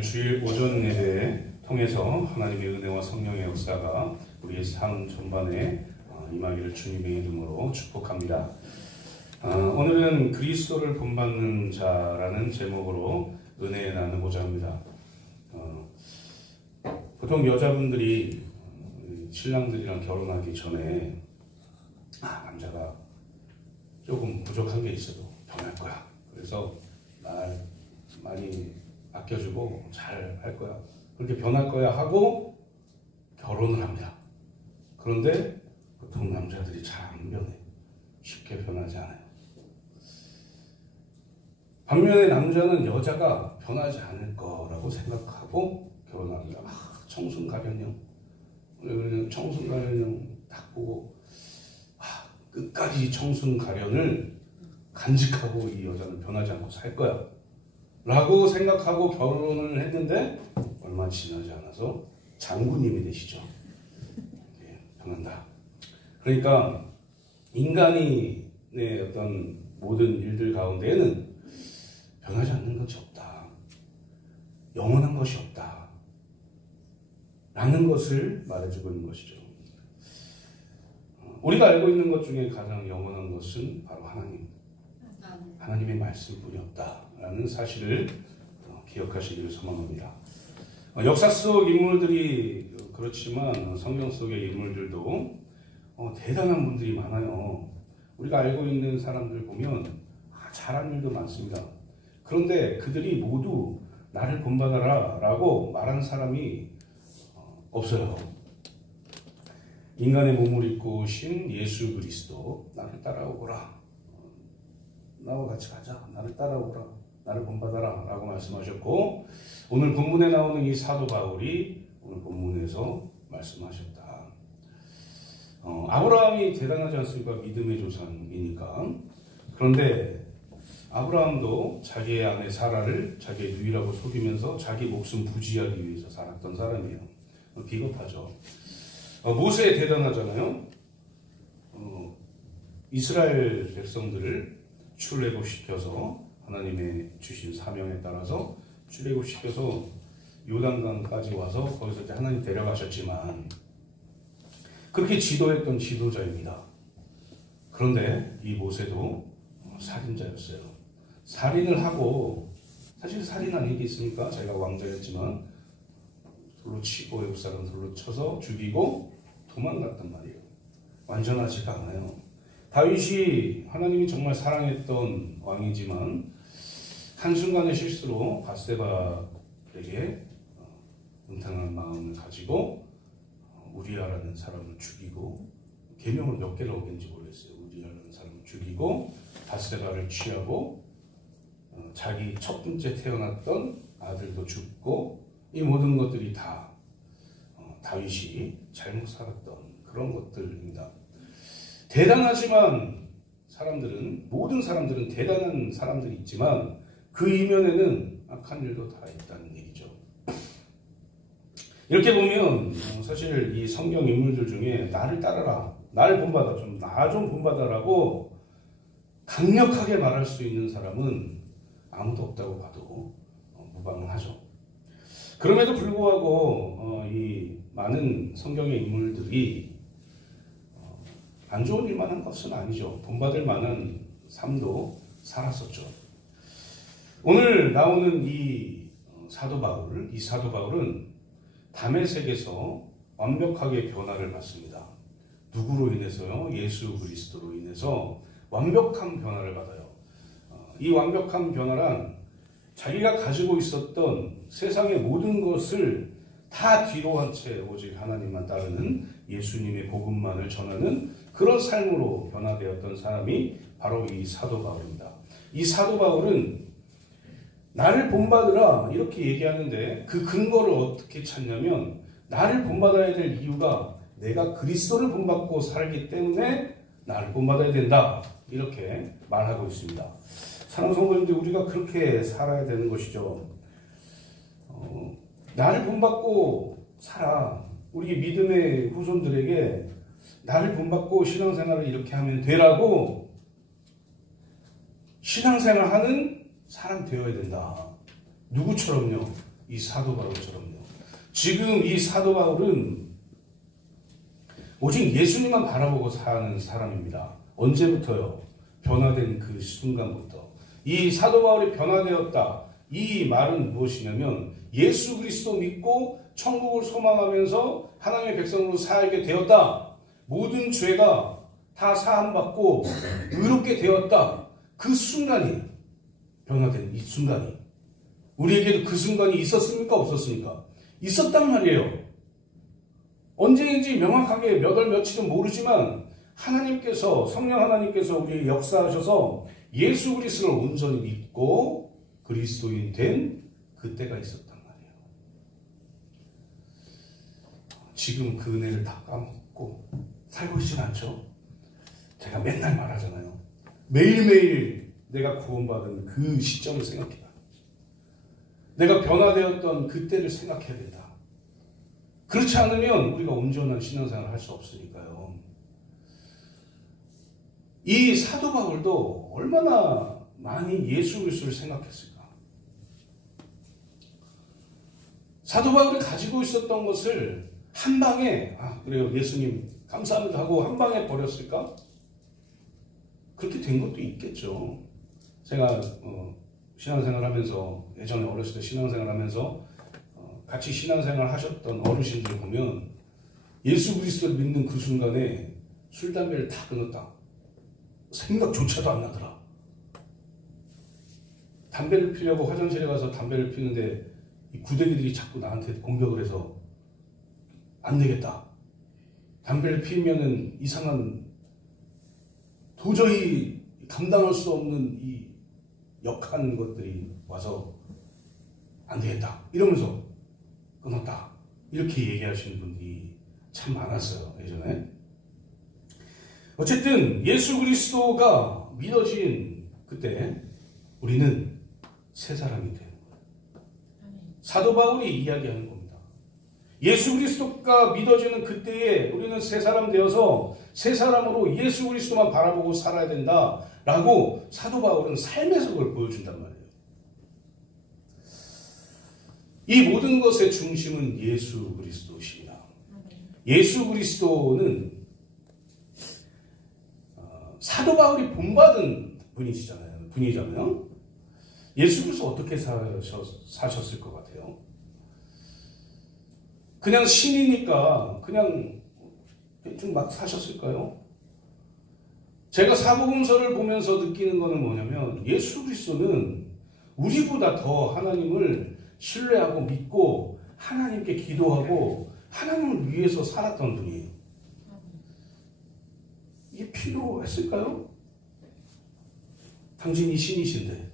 오늘 주일 오전 예배 통해서 하나님의 은혜와 성령의 역사가 우리의 삶 전반에 임하기를 주님의 이름으로 축복합니다. 오늘은 그리스도를 본받는 자라는 제목으로 은혜 나누고자 합니다. 보통 여자분들이 신랑들이랑 결혼하기 전에 남자가 조금 부족한 게 있어도 변할 거야. 그래서 날 많이 아껴주고 잘 할 거야. 그렇게 변할 거야 하고 결혼을 합니다. 그런데 보통 남자들이 잘 안 변해. 쉽게 변하지 않아요. 반면에 남자는 여자가 변하지 않을 거라고 생각하고 결혼합니다. 청순가련형. 청순가련형 딱 보고 끝까지 청순가련을 간직하고 이 여자는 변하지 않고 살 거야 라고 생각하고 결혼을 했는데 얼마 지나지 않아서 장군님이 되시죠. 변한다. 그러니까 인간의 어떤 모든 일들 가운데에는 변하지 않는 것이 없다. 영원한 것이 없다. 라는 것을 말해주고 있는 것이죠. 우리가 알고 있는 것 중에 가장 영원한 것은 바로 하나님의 말씀뿐이었다라는 사실을 기억하시기를 소망합니다. 역사 속 인물들이 그렇지만 성경 속의 인물들도 대단한 분들이 많아요. 우리가 알고 있는 사람들 보면 잘한 일도 많습니다. 그런데 그들이 모두 나를 본받아라 라고 말한 사람이 없어요. 인간의 몸을 입고 오신 예수 그리스도, 나를 따라오거라, 나와 같이 가자, 나를 따라오거라, 나를 본받아라 라고 말씀하셨고, 오늘 본문에 나오는 이 사도 바울이 오늘 본문에서 말씀하셨다. 아브라함이 대단하지 않습니까? 믿음의 조상이니까. 그런데 아브라함도 자기의 아내 사라를 자기의 누이라고 속이면서 자기 목숨 부지하기 위해서 살았던 사람이에요. 비겁하죠. 모세 대단하잖아요. 이스라엘 백성들을 출애굽시켜서 하나님의 주신 사명에 따라서 출애굽시켜서 요단강까지 와서 거기서 이제 하나님 데려가셨지만 그렇게 지도했던 지도자입니다. 그런데 이 모세도 살인자였어요. 살인을 하고, 사실 살인 아니겠습니까? 자기가 왕자였지만 돌로 치고 외국 사람 돌로 쳐서 죽이고 도망갔단 말이에요. 완전하지가 않아요. 다윗이 하나님이 정말 사랑했던 왕이지만 한순간의 실수로 밧세바에게 음탕한 마음을 가지고 우리아라는 사람을 죽이고, 계명을 몇 개를 어긴지 모르겠어요. 우리아라는 사람을 죽이고 밧세바를 취하고 자기 첫 번째 태어났던 아들도 죽고, 이 모든 것들이 다 다윗이 잘못 살았던 그런 것들입니다. 대단하지만 모든 사람들은 대단한 사람들이 있지만 그 이면에는 악한 일도 다 있다는 얘기죠. 이렇게 보면 사실 이 성경 인물들 중에 나를 따르라, 나를 본받아, 나 좀 본받아라고 강력하게 말할 수 있는 사람은 아무도 없다고 봐도 무방하죠. 그럼에도 불구하고 이 많은 성경의 인물들이 안 좋은 일만 한 것은 아니죠. 본받을 만한 삶도 살았었죠. 오늘 나오는 이 사도 바울은 다메섹에서 완벽하게 변화를 받습니다. 누구로 인해서요? 예수 그리스도로 인해서 완벽한 변화를 받아요. 이 완벽한 변화란 자기가 가지고 있었던 세상의 모든 것을 다 뒤로 한 채 오직 하나님만 따르는 예수님의 복음만을 전하는 그런 삶으로 변화되었던 사람이 바로 이 사도 바울입니다. 이 사도 바울은 나를 본받으라 이렇게 얘기하는데 그 근거를 어떻게 찾냐면, 나를 본받아야 될 이유가 내가 그리스도를 본받고 살기 때문에 나를 본받아야 된다 이렇게 말하고 있습니다. 사랑하는 성도님들, 우리가 그렇게 살아야 되는 것이죠. 나를 본받고 살아. 우리 믿음의 후손들에게 나를 본받고 신앙생활을 이렇게 하면 되라고 신앙생활하는 사람 되어야 된다. 누구처럼요? 이 사도 바울처럼요. 지금 이 사도 바울은 오직 예수님만 바라보고 사는 사람입니다. 언제부터요? 변화된 그 순간부터. 이 사도 바울이 변화되었다. 이 말은 무엇이냐면 예수 그리스도 믿고 천국을 소망하면서 하나님의 백성으로 살게 되었다. 모든 죄가 다 사함받고 의롭게 되었다. 그 순간이 변화된 이 순간이 우리에게도 그 순간이 있었습니까? 없었습니까? 있었단 말이에요. 언제인지 명확하게 몇 월 며칠은 모르지만 하나님께서 성령 하나님께서 우리에게 역사하셔서 예수 그리스도를 온전히 믿고 그리스도인 된 그때가 있었단 말이에요. 지금 그 은혜를 다 까먹고 살고 있진 않죠. 제가 맨날 말하잖아요. 매일매일 내가 구원받은 그 시점을 생각해라. 내가 변화되었던 그때를 생각해야 된다. 그렇지 않으면 우리가 온전한 신앙생활을 할 수 없으니까요. 이 사도 바울도 얼마나 많이 예수 그리스도를 생각했을까. 사도 바울이 가지고 있었던 것을 한 방에 그래요 예수님 감사합니다 하고 한 방에 버렸을까? 그렇게 된 것도 있겠죠. 제가 신앙생활 하면서 예전에 어렸을 때 신앙생활 하면서 같이 신앙생활 하셨던 어르신들 보면 예수 그리스도를 믿는 그 순간에 술, 담배를 다 끊었다. 생각조차도 안 나더라. 담배를 피려고 화장실에 가서 담배를 피는데 이 구데기들이 자꾸 나한테 공격을 해서 안 되겠다. 담배를 피우면은 이상한 도저히 감당할 수 없는 이 역한 것들이 와서 안 되겠다. 이러면서 끊었다. 이렇게 얘기하시는 분들이 참 많았어요. 예전에. 어쨌든 예수 그리스도가 믿어진 그때 우리는 새 사람이 되는 거예요. 사도 바울이 이야기하는 겁니다. 예수 그리스도가 믿어지는 그때에 우리는 새 사람 되어서 새 사람으로 예수 그리스도만 바라보고 살아야 된다라고 사도 바울은 삶에서 그걸 보여준단 말이에요. 이 모든 것의 중심은 예수 그리스도십니다. 예수 그리스도는 사도 바울이 본받은 분이잖아요. 예수 그리스도 어떻게 사셨을 것 같아요? 그냥 신이니까 그냥 좀 막 사셨을까요? 제가 사복음서를 보면서 느끼는 거는 뭐냐면 예수 그리스도는 우리보다 더 하나님을 신뢰하고 믿고 하나님께 기도하고 하나님을 위해서 살았던 분이에요. 이게 필요했을까요? 당신이 신이신데.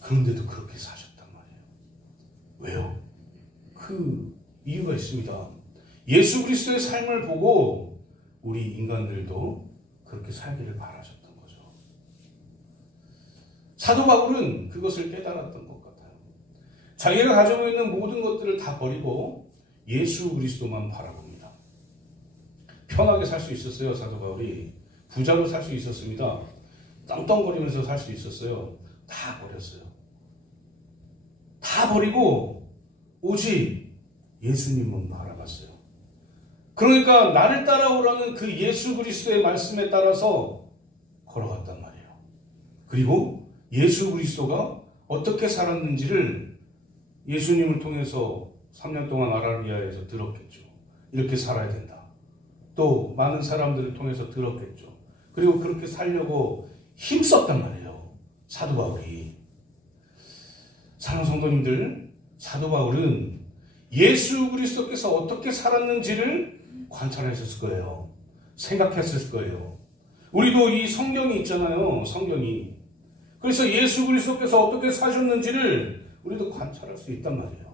그런데도 그렇게 사셨단 말이에요. 왜요? 그 이유가 있습니다. 예수 그리스도의 삶을 보고 우리 인간들도 그렇게 살기를 바라셨던 거죠. 사도 바울은 그것을 깨달았던 것 같아요. 자기가 가지고 있는 모든 것들을 다 버리고 예수 그리스도만 바라봅니다. 편하게 살 수 있었어요. 사도 바울이 부자로 살 수 있었습니다. 떵떵거리면서 살 수 있었어요. 다 버렸어요. 다 버리고 오직 예수님만 바라봤어요. 그러니까 나를 따라오라는 그 예수 그리스도의 말씀에 따라서 걸어갔단 말이에요. 그리고 예수 그리스도가 어떻게 살았는지를 예수님을 통해서 3년 동안 아라비아에서 들었겠죠. 이렇게 살아야 된다. 또 많은 사람들을 통해서 들었겠죠. 그리고 그렇게 살려고 힘썼단 말이에요. 사도 바울이. 사랑하는 성도님들, 사도 바울은 예수 그리스도께서 어떻게 살았는지를 관찰하셨을 거예요. 생각했을 거예요. 우리도 이 성경이 있잖아요. 성경이. 그래서 예수 그리스도께서 어떻게 사셨는지를 우리도 관찰할 수 있단 말이에요.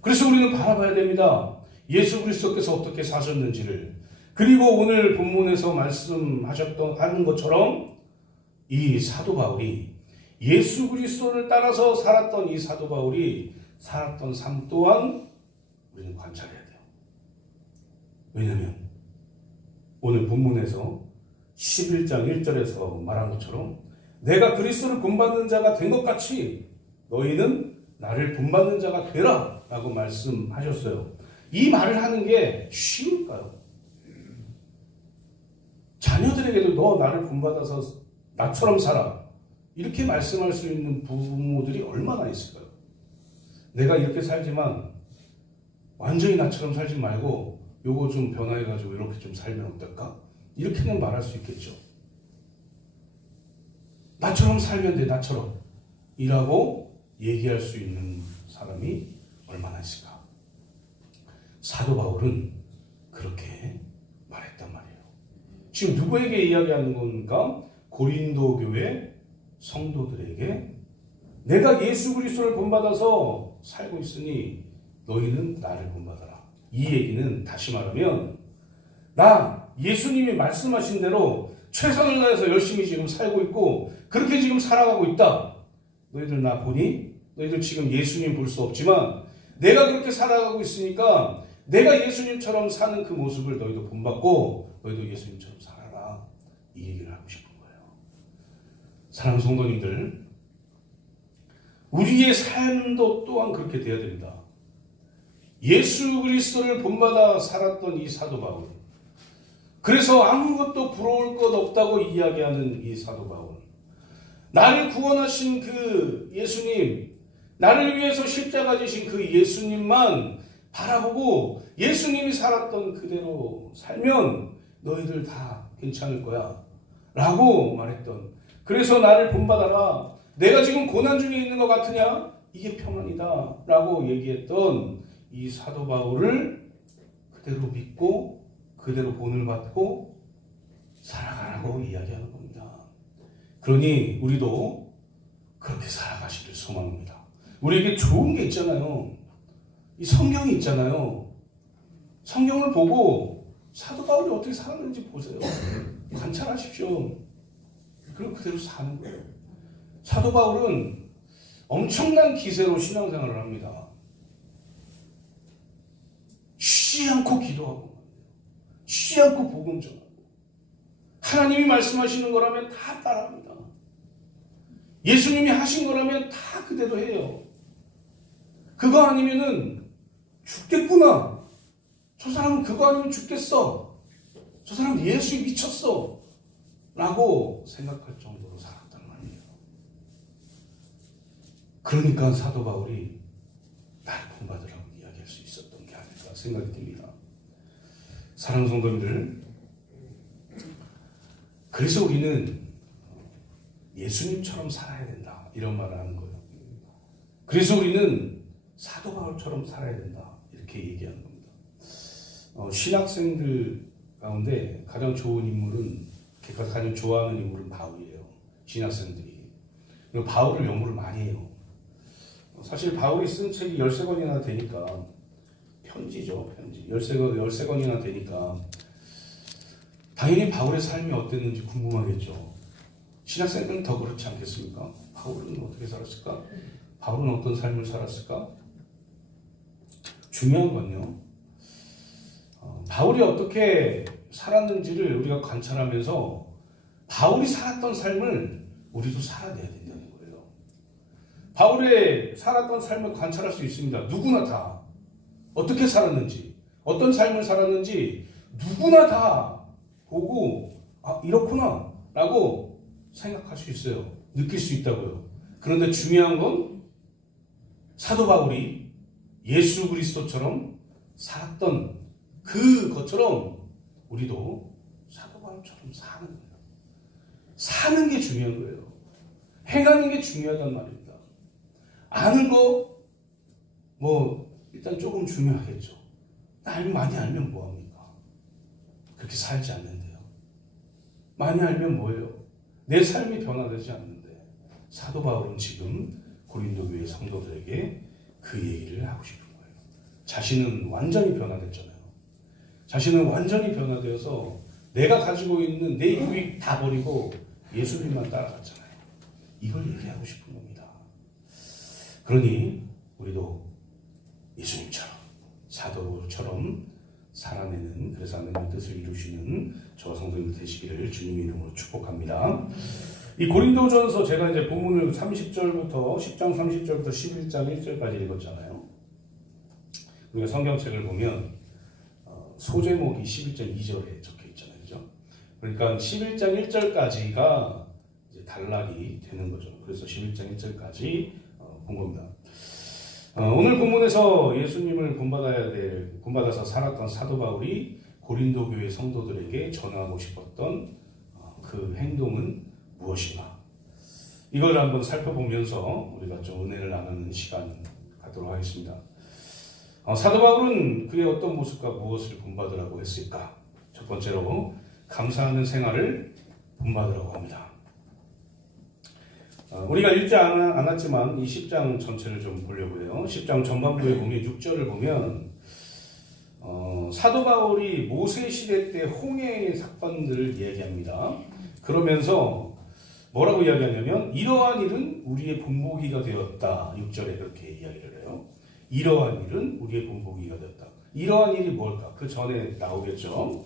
그래서 우리는 바라봐야 됩니다. 예수 그리스도께서 어떻게 사셨는지를. 그리고 오늘 본문에서 하는 것처럼 이 사도 바울이 예수 그리스도를 따라서 살았던 이 사도 바울이 살았던 삶 또한 우리는 관찰해야 돼요. 왜냐하면 오늘 본문에서 11장 1절에서 말한 것처럼 내가 그리스도를 본받는 자가 된 것 같이 너희는 나를 본받는 자가 되라 라고 말씀하셨어요. 이 말을 하는 게 쉬울까요? 자녀들에게도 너 나를 본받아서 나처럼 살아 이렇게 말씀할 수 있는 부모들이 얼마나 있을까요? 내가 이렇게 살지만 완전히 나처럼 살지 말고 요거 좀 변화해가지고 이렇게 좀 살면 어떨까? 이렇게는 말할 수 있겠죠. 나처럼 살면 돼, 나처럼. 이라고 얘기할 수 있는 사람이 얼마나 있을까? 사도 바울은 그렇게 말했단 말이에요. 지금 누구에게 이야기하는 겁니까? 고린도 교회 성도들에게 내가 예수 그리스도를 본받아서 살고 있으니 너희는 나를 본받아라. 이 얘기는 다시 말하면 나 예수님이 말씀하신 대로 최선을 다해서 열심히 지금 살고 있고 그렇게 지금 살아가고 있다. 너희들 나 보니? 너희들 지금 예수님 볼 수 없지만 내가 그렇게 살아가고 있으니까 내가 예수님처럼 사는 그 모습을 너희도 본받고 너희도 예수님처럼 살아라. 이 얘기를 하고 싶은 거예요. 사랑하는 성도님들, 우리의 삶도 또한 그렇게 돼야 됩니다. 예수 그리스도를 본받아 살았던 이 사도 바울, 그래서 아무것도 부러울 것 없다고 이야기하는 이 사도 바울, 나를 구원하신 그 예수님, 나를 위해서 십자가 지신 그 예수님만 바라보고 예수님이 살았던 그대로 살면 너희들 다 괜찮을 거야 라고 말했던, 그래서 나를 본받아라, 내가 지금 고난 중에 있는 것 같으냐? 이게 평안이다 라고 얘기했던 이 사도 바울을 그대로 믿고 그대로 본을 받고 살아가라고 이야기하는 겁니다. 그러니 우리도 그렇게 살아가시길 소망합니다. 우리에게 좋은 게 있잖아요. 이 성경이 있잖아요. 성경을 보고 사도 바울이 어떻게 살았는지 보세요. 관찰하십시오. 그리고 그대로 사는 거예요. 사도 바울은 엄청난 기세로 신앙생활을 합니다. 쉬지 않고 기도하고 쉬지 않고 복음 전하고 하나님이 말씀하시는 거라면 다 따라합니다. 예수님이 하신 거라면 다 그대로 해요. 그거 아니면은 죽겠구나. 저 사람은 그거 아니면 죽겠어. 저 사람은 예수에 미쳤어. 라고 생각할 정도로 살았단 말이에요. 그러니까 사도 바울이 날 본받으라고 이야기할 수 있었던 게 아닐까 생각이 듭니다. 사랑하는 성도님들, 그래서 우리는 예수님처럼 살아야 된다 이런 말을 하는 거예요. 그래서 우리는 사도 바울처럼 살아야 된다 이렇게 얘기하는 겁니다. 신학생들 가운데 가장 좋은 인물은, 가장 좋아하는 인물은 바울이에요. 신학생들이. 그리고 바울을 연구를 많이 해요. 사실 바울이 쓴 책이 13권이나 되니까, 편지죠, 편지. 13권이나 되니까 당연히 바울의 삶이 어땠는지 궁금하겠죠. 신학생들은 더 그렇지 않겠습니까? 바울은 어떻게 살았을까? 바울은 어떤 삶을 살았을까? 중요한 건요, 바울이 어떻게 살았는지를 우리가 관찰하면서 바울이 살았던 삶을 우리도 살아내야 된다는 거예요. 바울의 살았던 삶을 관찰할 수 있습니다. 누구나 다 어떻게 살았는지, 어떤 삶을 살았는지 누구나 다 보고 이렇구나 라고 생각할 수 있어요. 느낄 수 있다고요. 그런데 중요한 건 사도 바울이 예수 그리스도처럼 살았던 그것처럼 우리도 사도 바울처럼 사는 거예요. 사는 게 중요한 거예요. 행하는 게 중요하단 말입니다. 아는 거 일단 조금 중요하겠죠. 많이 알면 뭐합니까? 그렇게 살지 않는데요. 많이 알면 뭐예요? 내 삶이 변화되지 않는데. 사도 바울은 지금 고린도 교회 성도들에게 그 얘기를 하고 싶은 거예요. 자신은 완전히 변화됐잖아요. 자신은 완전히 변화되어서 내가 가지고 있는 내 유익 다 버리고 예수님만 따라갔잖아요. 이걸 얘기하고 싶은 겁니다. 그러니 우리도 예수님처럼, 사도처럼 살아내는, 그래서 하나님의 뜻을 이루시는 저와 성도님들 되시기를 주님의 이름으로 축복합니다. 이 고린도전서 제가 이제 본문을 30절부터 10장 30절부터 11장 1절까지 읽었잖아요. 우리가 성경책을 보면 소제목이 11장 2절에 적혀 있잖아요. 그죠? 그러니까 11장 1절까지가 이제 단락이 되는 거죠. 그래서 11장 1절까지 본 겁니다. 오늘 본문에서 예수님을 본받아서 살았던 사도 바울이 고린도 교회 성도들에게 전하고 싶었던 그 행동은 무엇인가? 이걸 한번 살펴보면서 우리가 좀 은혜를 나누는 시간 갖도록 하겠습니다. 사도 바울은 그의 어떤 모습과 무엇을 본받으라고 했을까? 첫 번째로 감사하는 생활을 본받으라고 합니다. 우리가 읽지 않았지만 이 10장 전체를 좀 보려고 해요. 10장 전반부에 보면 6절을 보면 사도 바울이 모세 시대 때 홍해의 사건들을 이야기합니다. 그러면서 뭐라고 이야기하냐면 이러한 일은 우리의 본보기가 되었다. 6절에 그렇게 이야기를 해요. 이러한 일은 우리의 본보기가 되었다. 이러한 일이 뭘까? 그 전에 나오겠죠.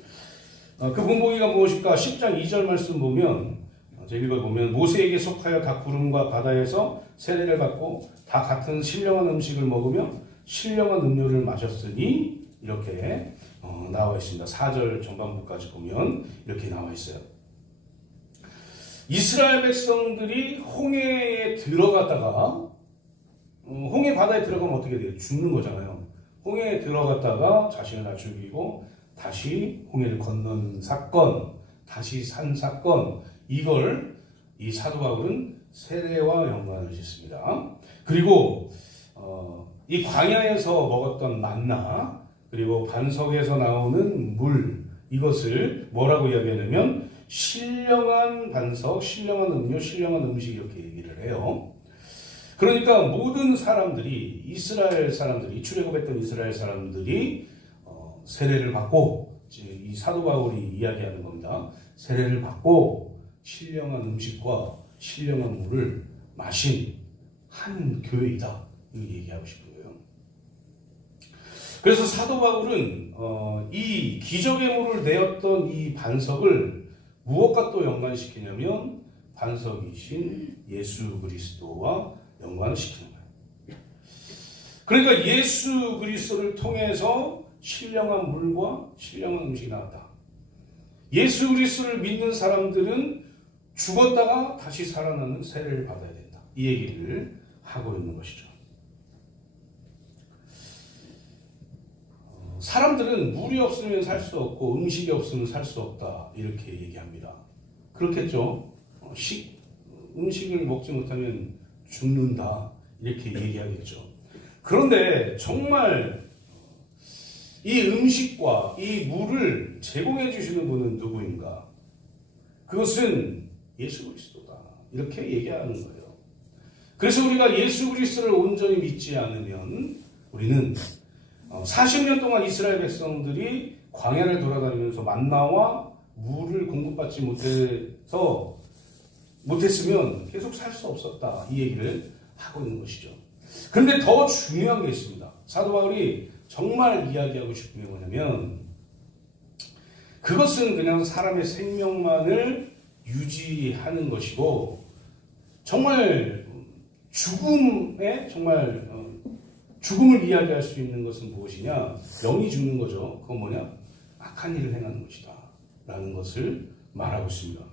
그 본보기가 무엇일까? 10장 2절 말씀 보면 제가 읽어보면 모세에게 속하여 다 구름과 바다에서 세례를 받고 다 같은 신령한 음식을 먹으며 신령한 음료를 마셨으니 이렇게 나와 있습니다. 4절 전반부까지 보면 이렇게 나와 있어요. 이스라엘 백성들이 홍해에 들어갔다가 홍해 바다에 들어가면 어떻게 돼요? 죽는 거잖아요. 홍해에 들어갔다가 자신을 다 죽이고 다시 홍해를 건너는 사건, 다시 산 사건, 이걸 이 사도 바울은 세례와 연관을 짓습니다. 그리고 이 광야에서 먹었던 만나, 그리고 반석에서 나오는 물, 이것을 뭐라고 이야기하냐면 신령한 반석, 신령한 음료, 신령한 음식 이렇게 얘기를 해요. 그러니까 모든 사람들이 이스라엘 사람들이 출애굽했던 이스라엘 사람들이 세례를 받고 이 사도 바울이 이야기하는 겁니다. 세례를 받고 신령한 음식과 신령한 물을 마신 한 교회이다. 이거 얘기하고 싶은 거예요. 그래서 사도 바울은 이 기적의 물을 내었던 이 반석을 무엇과 또 연관시키냐면 반석이신 예수 그리스도와 연관을 시키는 거예요. 그러니까 예수 그리스도를 통해서 신령한 물과 신령한 음식이 나왔다. 예수 그리스도를 믿는 사람들은 죽었다가 다시 살아나는 세례를 받아야 된다. 이 얘기를 하고 있는 것이죠. 사람들은 물이 없으면 살 수 없고 음식이 없으면 살 수 없다. 이렇게 얘기합니다. 그렇겠죠. 음식을 먹지 못하면 죽는다. 이렇게 얘기하겠죠. 그런데 정말 이 음식과 이 물을 제공해 주시는 분은 누구인가? 그것은 예수 그리스도다. 이렇게 얘기하는 거예요. 그래서 우리가 예수 그리스도를 온전히 믿지 않으면 우리는 40년 동안 이스라엘 백성들이 광야를 돌아다니면서 만나와 물을 공급받지 못했으면 계속 살 수 없었다. 이 얘기를 하고 있는 것이죠. 그런데 더 중요한 게 있습니다. 사도 바울이 정말 이야기하고 싶은 게 뭐냐면 그것은 그냥 사람의 생명만을 유지하는 것이고 정말 죽음을 이야기할 수 있는 것은 무엇이냐? 영이 죽는 거죠. 그건 뭐냐? 악한 일을 행하는 것이다. 라는 것을 말하고 있습니다.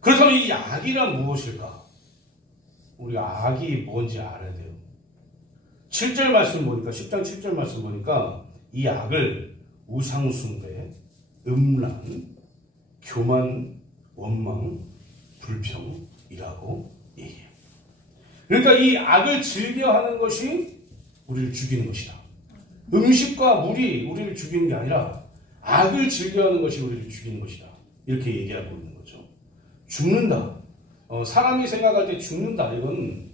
그래서 이 악이란 무엇일까? 우리가 악이 뭔지 알아야 돼요. 7절 말씀 보니까 10장 7절 말씀 보니까 이 악을 우상숭배, 음란, 교만, 원망, 불평이라고 얘기해요. 그러니까 이 악을 즐겨하는 것이 우리를 죽이는 것이다. 음식과 물이 우리를 죽이는 게 아니라 악을 즐겨하는 것이 우리를 죽이는 것이다. 이렇게 얘기하고 있는 거죠. 죽는다. 사람이 생각할 때 죽는다. 이건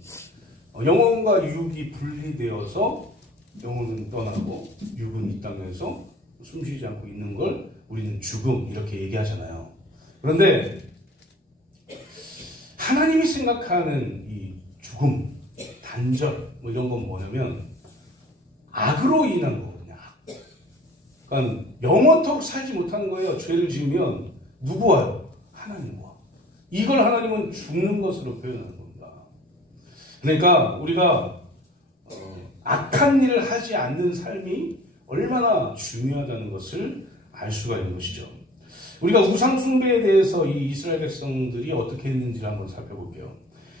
영혼과 육이 분리되어서 영혼은 떠나고 육은 이 땅에서 숨쉬지 않고 있는 걸 우리는 죽음 이렇게 얘기하잖아요. 그런데 하나님이 생각하는 이 죽음, 단절 이런 건 뭐냐면 악으로 인한 거거든요. 그러니까 영원토록 살지 못하는 거예요. 죄를 지으면 누구와요? 하나님과. 이걸 하나님은 죽는 것으로 표현하는 겁니다. 그러니까 우리가 악한 일을 하지 않는 삶이 얼마나 중요하다는 것을 알 수가 있는 것이죠. 우리가 우상 숭배에 대해서 이 이스라엘 백성들이 어떻게 했는지를 한번 살펴볼게요.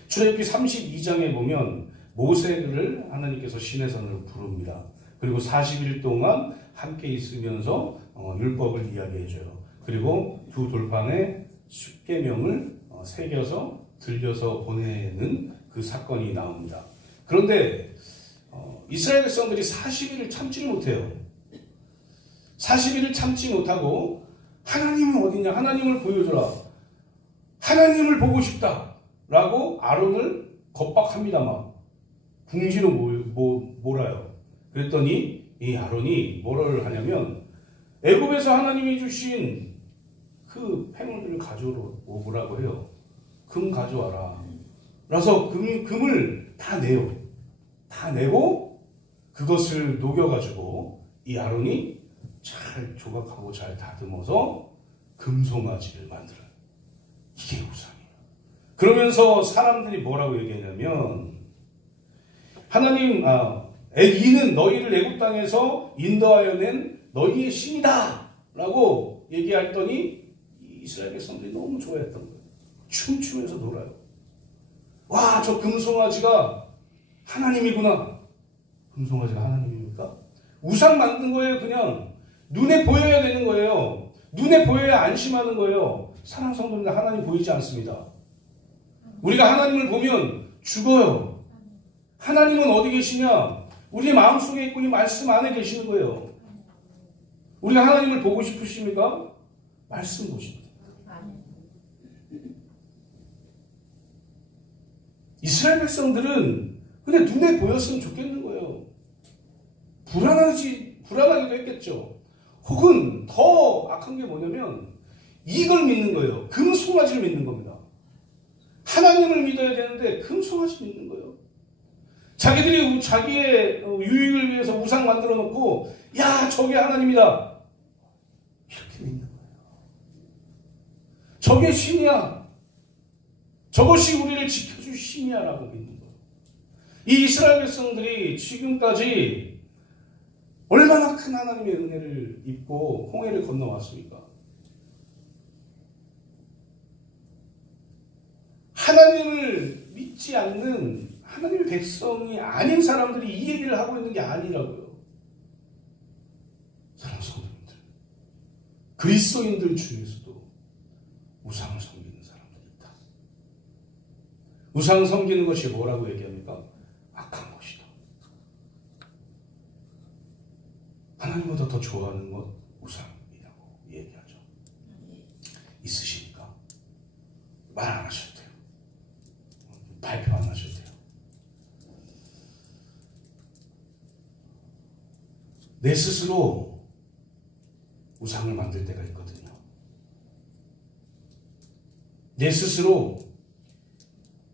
출애굽기 32장에 보면 모세를 하나님께서 시내산으로 부릅니다. 그리고 40일 동안 함께 있으면서 율법을 이야기해줘요. 그리고 두 돌판에 십계명을 새겨서 들려서 보내는 그 사건이 나옵니다. 그런데 이스라엘 백성들이 40일을 참지를 못해요. 40일을 참지 못하고 하나님이 어디냐? 하나님을 보여줘라. 하나님을 보고 싶다. 라고 아론을 겁박합니다. 막 궁지로 몰아요. 그랬더니 이 아론이 뭐를 하냐면 애굽에서 하나님이 주신 그 폐물들을 가져오라고 해요. 금 가져와라. 그래서 금을 다 내요. 다 내고 그것을 녹여가지고 이 아론이 잘 조각하고 잘 다듬어서 금송아지를 만들어요. 이게 우상이에요. 그러면서 사람들이 뭐라고 얘기하냐면 하나님, 이는 너희를 애굽 땅에서 인도하여 낸 너희의 신이다 라고 얘기했더니 이스라엘 백성들이 너무 좋아했던 거예요. 춤추면서 놀아요. 와, 저 금송아지가 하나님이구나. 금송아지가 하나님입니까? 우상 만든 거예요. 그냥 눈에 보여야 되는 거예요. 눈에 보여야 안심하는 거예요. 사랑하는 성도님들, 하나님 보이지 않습니다. 우리가 하나님을 보면 죽어요. 하나님은 어디 계시냐? 우리의 마음속에 있고 이 말씀 안에 계시는 거예요. 우리가 하나님을 보고 싶으십니까? 말씀 보십니다. 이스라엘 백성들은 그냥 눈에 보였으면 좋겠는 거예요. 불안하기도 했겠죠. 혹은 더 악한 게 뭐냐면 이걸 믿는 거예요. 금송아지를 믿는 겁니다. 하나님을 믿어야 되는데 금송아지 믿는 거예요. 자기들이 자기의 유익을 위해서 우상 만들어 놓고 야, 저게 하나님이다. 이렇게 믿는 거예요. 저게 신이야. 저것이 우리를 지켜줄 신이야 라고 믿는 거예요. 이 이스라엘 백성들이 지금까지 얼마나 큰 하나님의 은혜를 입고 홍해를 건너왔습니까? 하나님을 믿지 않는 하나님의 백성이 아닌 사람들이 이 얘기를 하고 있는 게 아니라고요. 사랑하는 성도님들, 그리스도인들 중에서도 우상을 섬기는 사람들이 있다. 우상을 섬기는 것이 뭐라고 얘기합니까? 악한 것이다. 하나님보다 더 좋아하는 것 우상이라고 얘기하죠. 있으십니까? 말 안 하셔도 돼요. 발표 안 하셔도 돼요. 내 스스로 우상을 만들 때가 있거든요. 내 스스로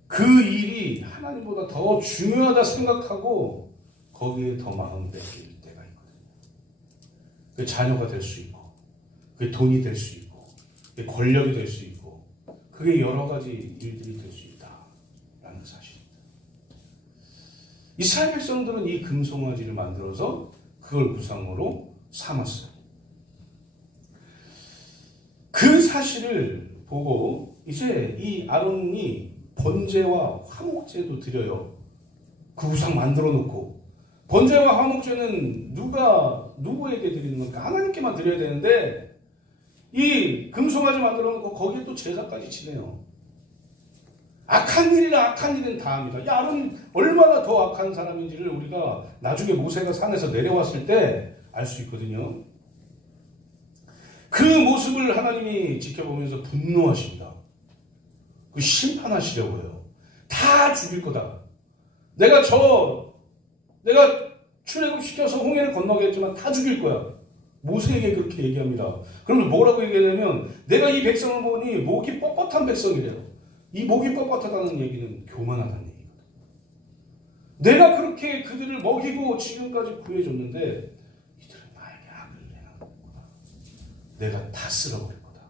그 일이 하나님보다 더 중요하다 생각하고 거기에 더 마음을 뺏길 때가 있거든요. 그게 자녀가 될 수 있고, 그게 돈이 될 수 있고, 그게 권력이 될 수 있고, 그게 여러 가지 일들이 될 수 있다라는 사실입니다. 이스라엘 백성들은 이 금송아지를 만들어서 그걸 우상으로 삼았어요. 그 사실을 보고 이제 이 아론이 번제와 화목제도 드려요. 그 우상 만들어 놓고 번제와 화목제는 누구에게 드리는 건가? 하나님께만 드려야 되는데 이 금송아지 만들어 놓고 거기에 또 제사까지 지내요. 악한 일이라 악한 일은 다 합니다. 이 아론 얼마나 더 악한 사람인지를 우리가 나중에 모세가 산에서 내려왔을 때 알 수 있거든요. 그 모습을 하나님이 지켜보면서 분노하십니다. 그 심판하시려고 해요. 다 죽일 거다. 내가 출애굽시켜서 홍해를 건너게 했지만 다 죽일 거야. 모세에게 그렇게 얘기합니다. 그러면 뭐라고 얘기하냐면 내가 이 백성을 보니 목이 뻣뻣한 백성이래요. 이 목이 뻣뻣하다는 얘기는 교만하다는 얘기거든. 내가 그렇게 그들을 먹이고 지금까지 구해줬는데 이들은 나에게 악을 행하는 거다. 내가 다 쓸어버릴 거다.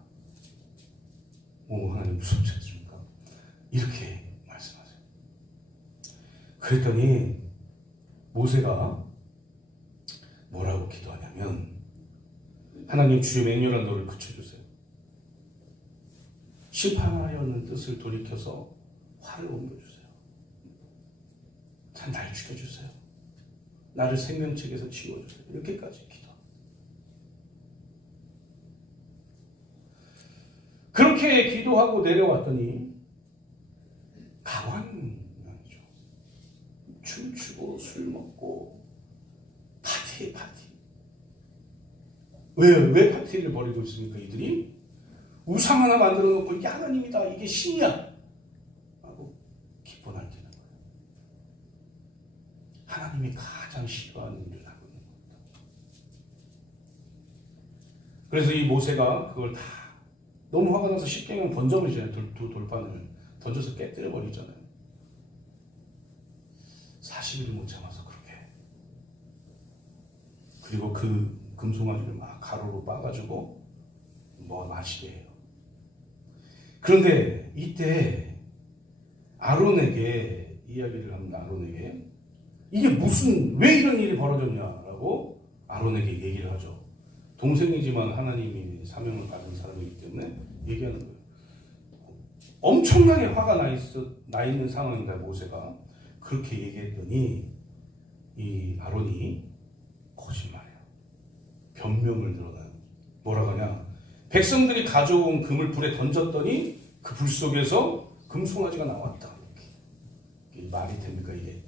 오, 하나님 무섭지 않습니까? 이렇게 말씀하세요. 그랬더니 모세가 뭐라고 기도하냐면, 하나님, 주의 맹렬한 너를 그쳐주세요. 심판하려는 뜻을 돌이켜서 화를 옮겨주세요. 날 죽여주세요. 나를 생명책에서 지워주세요. 이렇게까지 기도. 그렇게 기도하고 내려왔더니 가관이죠. 춤추고 술 먹고 파티에 파티. 왜 파티를 벌이고 있습니까? 이들이 우상 하나 만들어 놓고 이게 하나님이다, 이게 신이야 하고 기뻐 날뛰는 거예요. 하나님이 가장 싫어하는 일을 하고 있는 겁니다. 그래서 이 모세가 그걸 다 너무 화가 나서 십계명 던져버리잖아요. 두 돌판을 던져서 깨뜨려 버리잖아요. 40일을 못 참아서 그렇게. 그리고 그 금송아지를 막 가루로 빻아가지고 뭐 마시게 해요. 그런데 이때 아론에게 이야기를 합니다. 아론에게 이게 왜 이런 일이 벌어졌냐라고 아론에게 얘기를 하죠. 동생이지만 하나님이 사명을 받은 사람이기 때문에 얘기하는 거예요. 엄청나게 화가 나 있는 상황인가 모세가 그렇게 얘기했더니 이 아론이 거짓말이에요. 변명을 늘어나요. 뭐라고 하냐? 백성들이 가져온 금을 불에 던졌더니 그 불 속에서 금송아지가 나왔다. 이게 말이 됩니까 이게?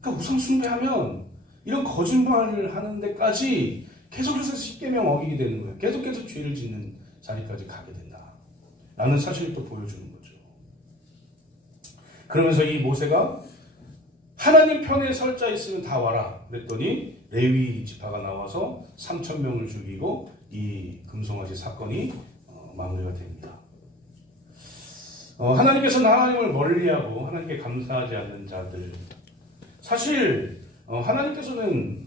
그러니까 우상 숭배하면 이런 거짓말을 하는 데까지 계속해서 십계명 어기게 되는 거예요. 계속해서 죄를 짓는 자리까지 가게 된다. 라는 사실을 또 보여주는 거죠. 그러면서 이 모세가 하나님 편에 설 자 있으면 다 와라. 그랬더니 레위 지파가 나와서 3,000명을 죽이고 이 금송아지 사건이 마무리가 됩니다. 하나님께서는 하나님을 멀리하고 하나님께 감사하지 않는 자들. 사실 하나님께서는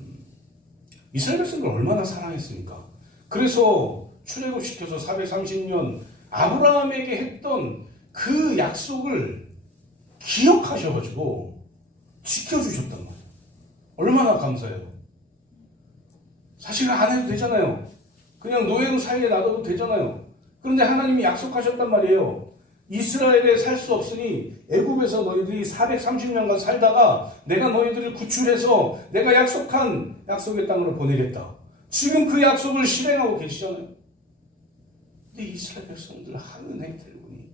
이스라엘 백성을 얼마나 사랑했습니까? 그래서 출애굽시켜서 430년 아브라함에게 했던 그 약속을 기억하셔가지고 지켜주셨단 말이에요. 얼마나 감사해요. 사실 안 해도 되잖아요. 그냥 노예로 살게 놔둬도 되잖아요. 그런데 하나님이 약속하셨단 말이에요. 이스라엘에 살 수 없으니 애굽에서 너희들이 430년간 살다가 내가 너희들을 구출해서 내가 약속한 약속의 땅으로 보내겠다. 지금 그 약속을 실행하고 계시잖아요. 근데 이스라엘 백성들 하는 행태를 보니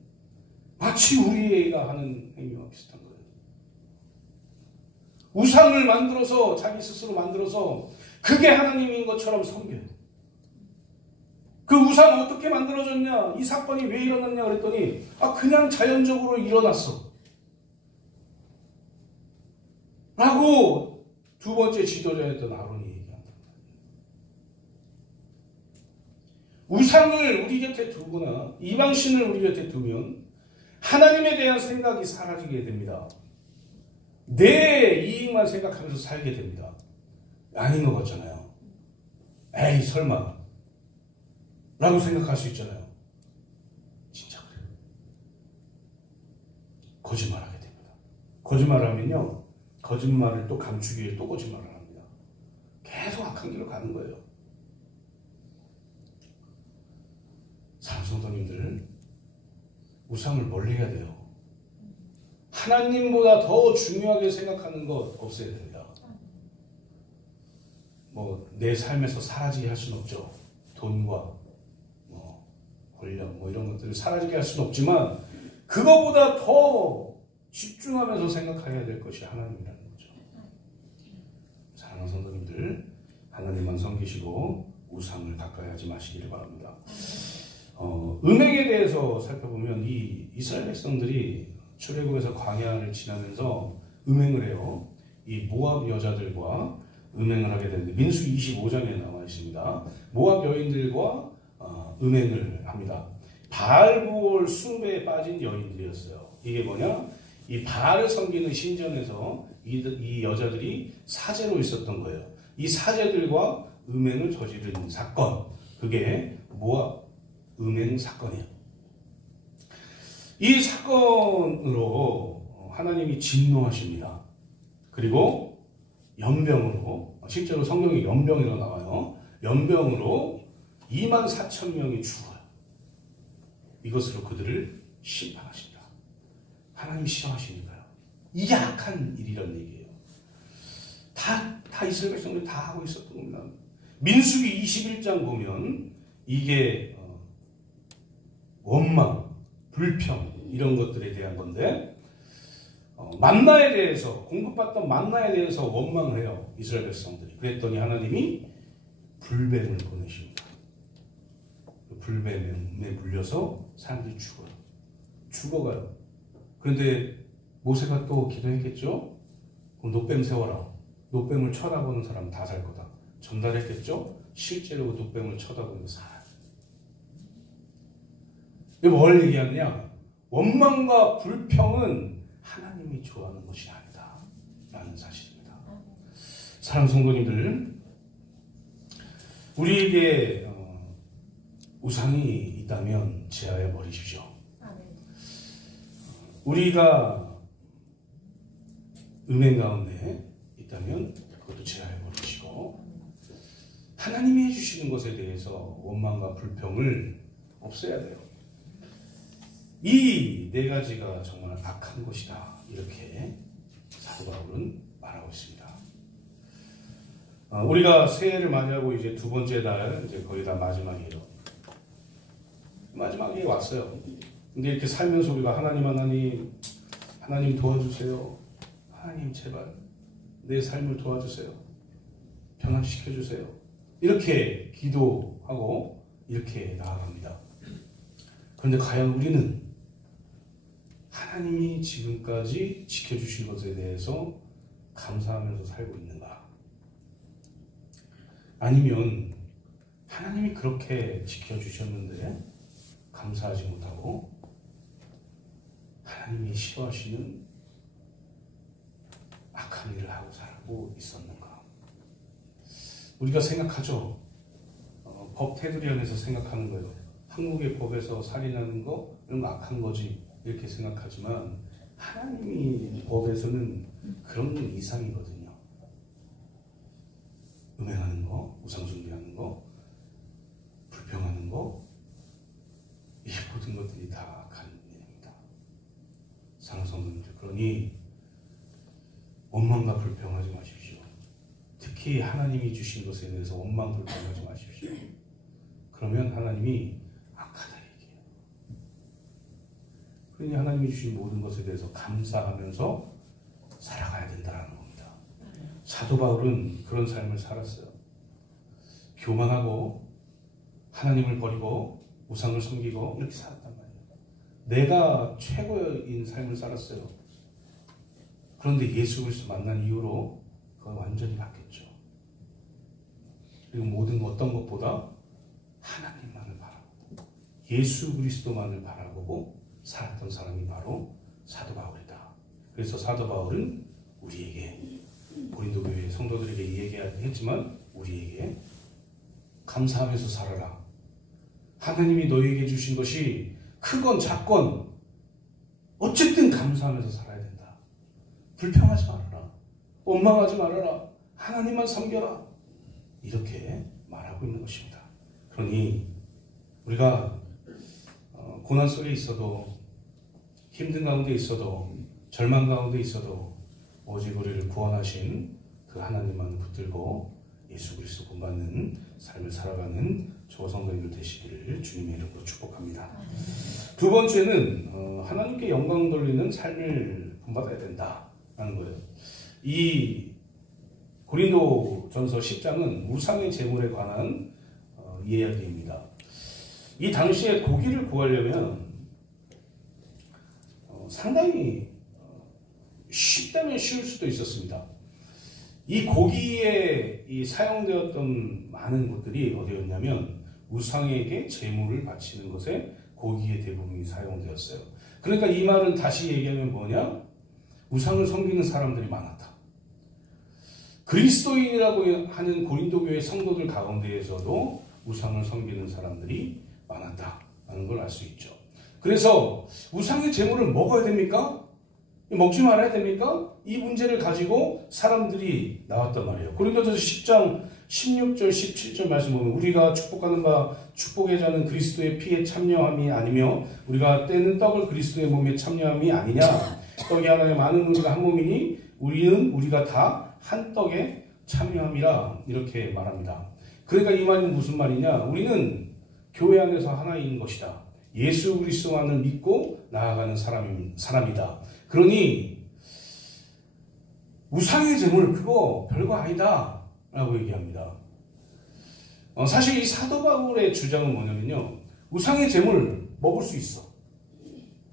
마치 우리가 하는 행위와 비슷한 거예요. 우상을 만들어서 자기 스스로 만들어서 그게 하나님인 것처럼 섬겨요. 그 우상 어떻게 만들어졌냐? 이 사건이 왜 일어났냐? 그랬더니 그냥 자연적으로 일어났어. 라고 두 번째 지도자였던 아론이 얘기한다. 우상을 우리 곁에 두거나 이방신을 우리 곁에 두면 하나님에 대한 생각이 사라지게 됩니다. 내 이익만 생각하면서 살게 됩니다. 아닌 것 같잖아요. 에이 설마 라고 생각할 수 있잖아요. 진짜 그래요. 거짓말하게 됩니다. 거짓말하면요, 거짓말을 또 감추기 위해 또 거짓말을 합니다. 계속 악한 길로 가는 거예요. 사랑하는 성도님들, 우상을 멀리해야 돼요. 하나님보다 더 중요하게 생각하는 것 없애야 됩니다. 내 삶에서 사라지게 할 수는 없죠. 돈과 권력 이런 것들을 사라지게 할 수는 없지만 그거보다 더 집중하면서 생각해야 될 것이 하나님이라는 거죠. 사랑하는 성도님들, 하나님만 섬기시고 우상을 가까이 하지 마시기를 바랍니다. 음행에 대해서 살펴보면 이 이스라엘 백성들이 출애굽에서 광야를 지나면서 음행을 해요. 이 모압 여자들과 음행을 하게 되는데 민수기 25장에 나와 있습니다. 모압 여인들과 음행을 합니다. 바알보올 숭배에 빠진 여인들이었어요. 이게 뭐냐? 이 바알을 섬기는 신전에서 이 여자들이 사제로 있었던 거예요. 이 사제들과 음행을 저지른 사건, 그게 모압 음행 사건이에요. 이 사건으로 하나님이 진노하십니다. 그리고 연병으로, 실제로 성경에 연병이라고 나와요. 연병으로 24,000명이 죽어요. 이것으로 그들을 심판하신다. 하나님이 싫어하시니까요. 이게 악한 일이란 얘기예요. 다 이스라엘 백성들이 다 하고 있었던 겁니다. 민수기 21장 보면 이게 원망, 불평 이런 것들에 대한 건데, 만나에 대해서, 공급받던 만나에 대해서 원망을 해요. 이스라엘 백성들이. 그랬더니 하나님이 불뱀을 보내십니다. 불뱀에 물려서 사람들이 죽어가요. 그런데 모세가 또 기도했겠죠? 그럼 노뱀 세워라. 노뱀을 쳐다보는 사람 다 살 거다. 전달했겠죠? 실제로 노뱀을 쳐다보는 살아요. 이게 뭘 얘기하느냐? 원망과 불평은 하나님이 좋아하는 것이 아니다 라는 사실입니다. 사랑하는 성도님들, 우리에게 우상이 있다면 제하여 버리십시오. 우리가 은행 가운데 있다면 그것도 제하여 버리시고, 하나님이 해주시는 것에 대해서 원망과 불평을 없애야 돼요. 이 네 가지가 정말 악한 것이다, 이렇게 사도 바울은 말하고 있습니다. 우리가 새해를 맞이하고 이제 두 번째 달, 이제 거의 다 마지막이에요. 마지막에 왔어요. 근데 이렇게 살면서 우리가 하나님 도와주세요. 하나님 제발 내 삶을 도와주세요. 변화시켜주세요. 이렇게 기도하고 이렇게 나아갑니다. 그런데 과연 우리는 하나님이 지금까지 지켜주신 것에 대해서 감사하면서 살고 있는가? 아니면 하나님이 그렇게 지켜주셨는데 감사하지 못하고 하나님이 싫어하시는 악한 일을 하고 살고 있었는가? 우리가 생각하죠. 법 테두리 안에서 생각하는 거예요. 한국의 법에서 살인하는 거 이런 거 악한 거지 이렇게 생각하지만 하나님이 법에서는 그런 건 이상이거든요. 음행하는 거, 우상숭배하는 거, 불평하는 거, 이 모든 것들이 다 악한 일입니다. 사랑하는 성도님들, 그러니 원망과 불평하지 마십시오. 특히 하나님이 주신 것에 대해서 원망 불평하지 마십시오. 그러면 하나님이 악하다 얘기해요. 그러니 하나님이 주신 모든 것에 대해서 감사하면서 살아가야 된다는 겁니다. 사도 바울은 그런 삶을 살았어요. 교만하고 하나님을 버리고 우상을 섬기고 이렇게 살았단 말이에요. 내가 최고인 삶을 살았어요. 그런데 예수 그리스도 만난 이후로 그건 완전히 바뀌었죠. 그리고 모든 것 어떤 것보다 하나님만을 바라보고 예수 그리스도만을 바라보고 살았던 사람이 바로 사도 바울이다. 그래서 사도 바울은 우리에게, 고린도 교회 성도들에게 얘기했지만 우리에게 감사하면서 살아라. 하나님이 너희에게 주신 것이 크건 작건 어쨌든 감사하면서 살아야 된다. 불평하지 말아라. 원망하지 말아라. 하나님만 섬겨라. 이렇게 말하고 있는 것입니다. 그러니 우리가 고난 속에 있어도, 힘든 가운데 있어도, 절망 가운데 있어도 오직 우리를 구원하신 그 하나님만 붙들고 예수 그리스도 본받는 삶을 살아가는 저 성도님들 되시기를 주님의 이름으로 축복합니다. 두 번째는 하나님께 영광 돌리는 삶을 본받아야 된다라는 거예요. 이 고린도전서 10장은 우상의 제물에 관한 이야기입니다. 이 당시에 고기를 구하려면 상당히 쉽다면 쉬울 수도 있었습니다. 이 고기에 사용되었던 많은 것들이 어디였냐면 우상에게 제물을 바치는 것에 고기의 대부분이 사용되었어요. 그러니까 이 말은 다시 얘기하면 뭐냐? 우상을 섬기는 사람들이 많았다. 그리스도인이라고 하는 고린도 교회 성도들 가운데에서도 우상을 섬기는 사람들이 많았다는 걸 알 수 있죠. 그래서 우상의 제물을 먹어야 됩니까? 먹지 말아야 됩니까? 이 문제를 가지고 사람들이 나왔단 말이에요. 고린도전서 10장 16절 17절 말씀 보면 우리가 축복하는 바 축복의 자는 그리스도의 피에 참여함이 아니며 우리가 떼는 떡을 그리스도의 몸에 참여함이 아니냐. 떡이 하나에 많은 우리가 한 몸이니 우리가 다 한 떡에 참여함이라 이렇게 말합니다. 그러니까 이 말은 무슨 말이냐. 우리는 교회 안에서 하나인 것이다. 예수 그리스도만을 믿고 나아가는 사람이다. 그러니 우상의 제물 그거 별거 아니다 라고 얘기합니다. 사실 이 사도 바울의 주장은 뭐냐면요. 우상의 제물 먹을 수 있어.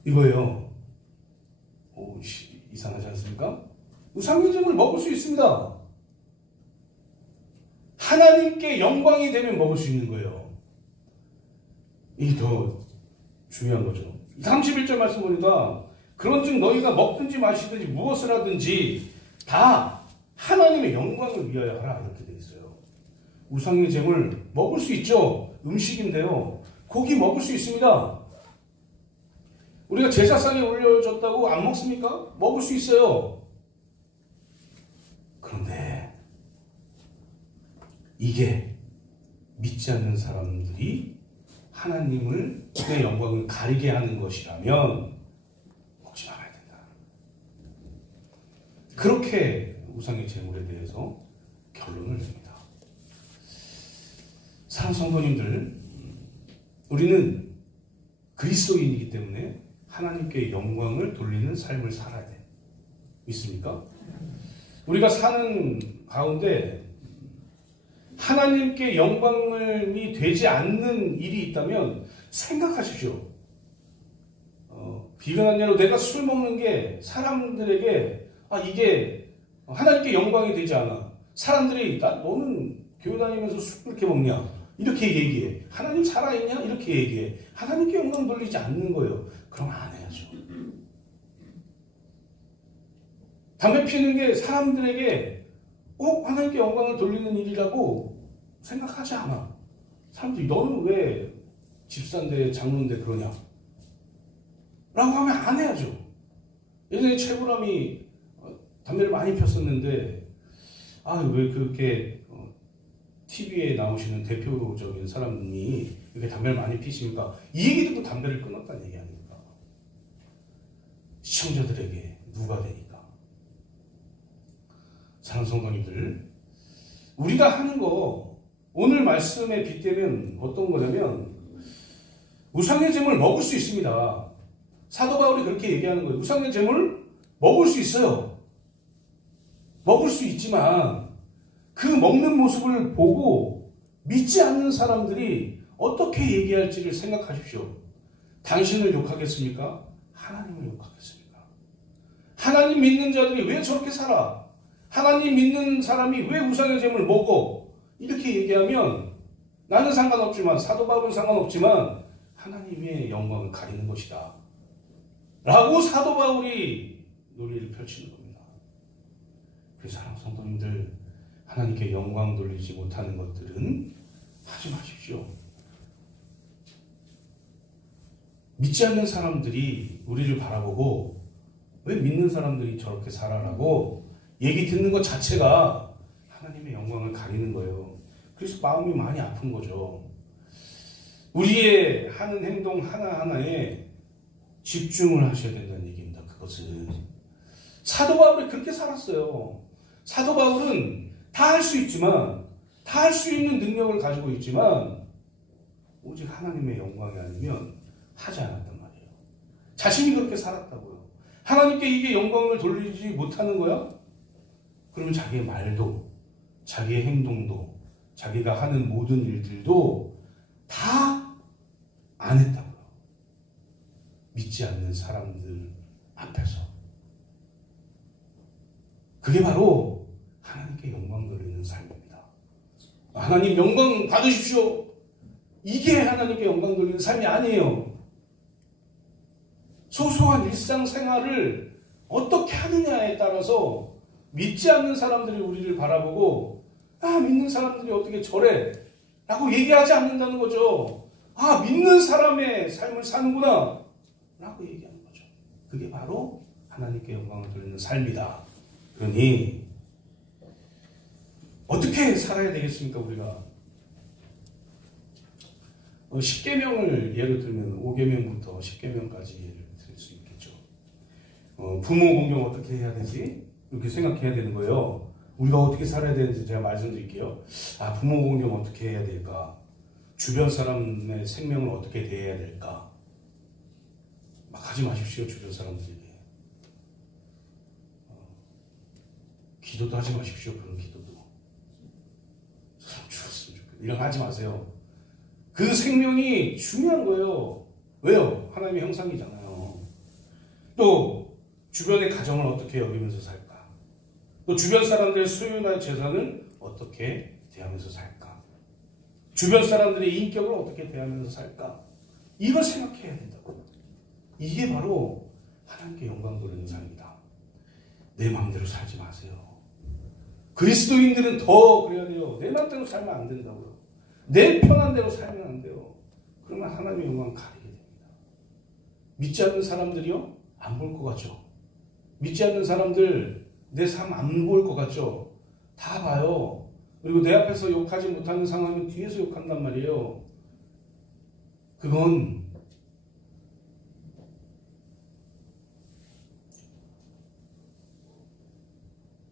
이거예요. 이상하지 않습니까? 우상의 제물 먹을 수 있습니다. 하나님께 영광이 되면 먹을 수 있는 거예요. 이게 더 중요한 거죠. 31절 말씀 보니까 그런즉 너희가 먹든지 마시든지 무엇을 하든지 다 하나님의 영광을 위하여 하라 이렇게 되어 있어요. 우상의 제물 먹을 수 있죠. 음식인데요. 고기 먹을 수 있습니다. 우리가 제사상에 올려졌다고 안 먹습니까? 먹을 수 있어요. 그런데 이게 믿지 않는 사람들이 하나님의 영광을 가리게 하는 것이라면 먹지 말아야 된다. 그렇게 우상의 제물에 대해서 결론을 냅니다. 사랑하는 성도님들, 우리는 그리스도인이기 때문에 하나님께 영광을 돌리는 삶을 살아야 돼. 믿습니까? 우리가 사는 가운데 하나님께 영광이 되지 않는 일이 있다면 생각하십시오. 비근한 예로 내가 술 먹는 게 사람들에게 이게 하나님께 영광이 되지 않아. 사람들이 너는 교회 다니면서 술 그렇게 먹냐? 이렇게 얘기해. 하나님 살아있냐? 이렇게 얘기해. 하나님께 영광 돌리지 않는 거예요. 그럼 안 해야죠. 담배 피우는 게 사람들에게 하나님께 영광을 돌리는 일이라고 생각하지 않아. 사람들이 너는 왜 집사인데 장로인데 그러냐? 라고 하면 안 해야죠. 예전에 최불암이 담배를 많이 폈었는데 왜 그렇게 TV에 나오시는 대표적인 사람이 이렇게 담배를 많이 피십니까? 이 얘기 듣고 담배를 끊었다는 얘기 아닙니까? 시청자들에게 누가 되니까. 사랑하는 성도님들, 우리가 하는 거 오늘 말씀에 빗대면 어떤 거냐면 우상의 제물 먹을 수 있습니다. 사도 바울이 그렇게 얘기하는 거예요. 우상의 제물 먹을 수 있어요. 먹을 수 있지만 그 먹는 모습을 보고 믿지 않는 사람들이 어떻게 얘기할지를 생각하십시오. 당신을 욕하겠습니까? 하나님을 욕하겠습니까? 하나님 믿는 자들이 왜 저렇게 살아? 하나님 믿는 사람이 왜 우상의 제물을 먹어? 이렇게 얘기하면 나는 상관없지만, 사도 바울은 상관없지만 하나님의 영광을 가리는 것이다 라고 사도 바울이 논리를 펼치는 겁니다. 그래서 사랑하는 성도님들, 하나님께 영광 돌리지 못하는 것들은 하지 마십시오. 믿지 않는 사람들이 우리를 바라보고 왜 믿는 사람들이 저렇게 살아라고 얘기 듣는 것 자체가 하나님의 영광을 가리는 거예요. 그래서 마음이 많이 아픈 거죠. 우리의 하는 행동 하나하나에 집중을 하셔야 된다는 얘기입니다. 그것은 사도 바울이 그렇게 살았어요. 사도 바울은 다 할 수 있지만, 다 할 수 있는 능력을 가지고 있지만 오직 하나님의 영광이 아니면 하지 않았단 말이에요. 자신이 그렇게 살았다고요. 하나님께 이게 영광을 돌리지 못하는 거야? 그러면 자기의 말도, 자기의 행동도, 자기가 하는 모든 일들도 다 안 했다고요. 믿지 않는 사람들 앞에서. 그게 바로 하나님께 영광 돌리는 삶입니다. 하나님 영광 받으십시오. 이게 하나님께 영광 돌리는 삶이 아니에요. 소소한 일상생활을 어떻게 하느냐에 따라서 믿지 않는 사람들이 우리를 바라보고 믿는 사람들이 어떻게 저래? 라고 얘기하지 않는다는 거죠. 믿는 사람의 삶을 사는구나. 라고 얘기하는 거죠. 그게 바로 하나님께 영광을 돌리는 삶이다. 그러니 어떻게 살아야 되겠습니까? 우리가 10계명을 예를 들면 5계명부터 10계명까지 예를 들 수 있겠죠. 부모 공경 어떻게 해야 되지? 이렇게 생각해야 되는 거예요. 우리가 어떻게 살아야 되는지 제가 말씀드릴게요. 부모 공경 어떻게 해야 될까? 주변 사람의 생명을 어떻게 대해야 될까? 막 하지 마십시오. 주변 사람들에게. 기도도 하지 마십시오. 그런 기도도. 죽었으면 좋겠다. 이런 거 하지 마세요. 그 생명이 중요한 거예요. 왜요? 하나님의 형상이잖아요. 또 주변의 가정을 어떻게 여기면서 살까? 또 주변 사람들의 소유나 재산을 어떻게 대하면서 살까? 주변 사람들의 인격을 어떻게 대하면서 살까? 이걸 생각해야 된다고. 이게 바로 하나님께 영광 돌리는 삶이다. 내 마음대로 살지 마세요. 그리스도인들은 더 그래야 돼요. 내 마음대로 살면 안 된다고요. 내 편한 대로 살면 안 돼요. 그러면 하나님의 영광을 가리게 됩니다. 믿지 않는 사람들이요? 안 볼 것 같죠? 믿지 않는 사람들 내 삶 안 볼 것 같죠? 다 봐요. 그리고 내 앞에서 욕하지 못하는 상황은 뒤에서 욕한단 말이에요. 그건